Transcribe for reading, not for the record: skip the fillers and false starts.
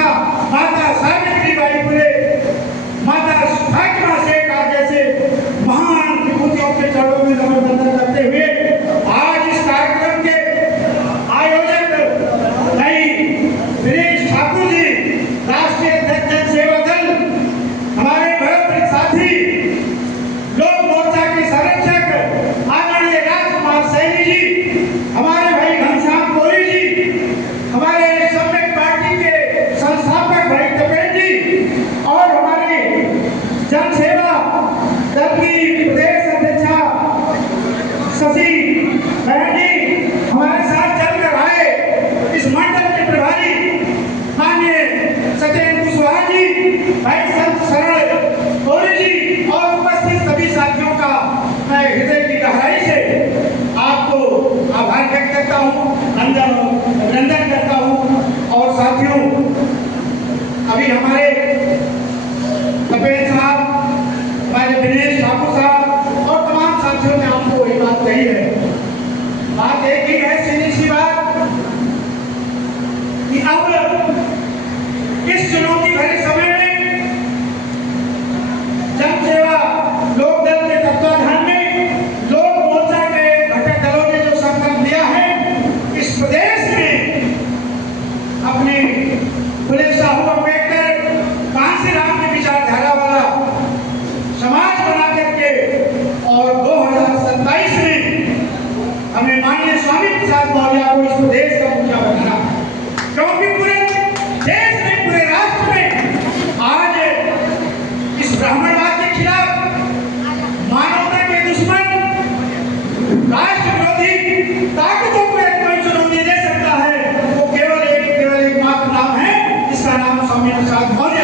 प्रतिष्ठा माता सावित्रीबाई फुले, माता फातिमा शेख आदि जैसे महान विभूतियों के चरणों में नमन करते हुए आज इस कार्यक्रम के आयोजक भाई दिनेश ठाकुर जी, राष्ट्रीय अध्यक्ष जनसेवा दल, हमारे भरत साथी लोक मोर्चा के संरक्षक आदरणीय राजकुमार सैनी जी, हमारे भाई घनश्याम कोरी जी, हमारे सम्यक पार्टी के संस्थापक भाई तपेश जी और हमारे जनसेवा दल की प्रदेश अध्यक्षा शशि बहन जी, हमारे साथ चलकर आए इस मंडल के प्रभारी माननीय सत्येंद्र कुशवाहा जी, भाई संत शरण कोरी जी और उपस्थित सभी साथियों का मैं हृदय की गहराई से आपको आभार व्यक्त करता हूँ, अभिनंदन करता हूँ। और साथियों, अभी हमारे तपेश साहब, हमारे दिनेश ठाकुर साहब और तमाम साथियों ने आपको वही बात कही है। बात एक ही है, सीधी सी बात, कि अब इस चुनौती भरे समय में जनसेवा लोक दल के तत्वाधान में लोक मोर्चा के घटक दलों ने जो संकल्प लिया है, इस प्रदेश में अपने फुले साहू अम्बेडकर कांशीराम की विचारधारा वाला समाज बना करके और 2027 में हमें माननीय स्वामी प्रसाद मौर्य को इस प्रदेश का मुखिया बनाना, क्योंकि पूरे देश में, पूरे राष्ट्र में आज इस ब्राह्मणवाद के खिलाफ, मानवता के दुश्मन, राष्ट्र विरोधी ताकतों को कोई चुनौती दे सकता है, वो केवल एक मात्र नाम है, जिसका नाम स्वामी प्रसाद मौर्य।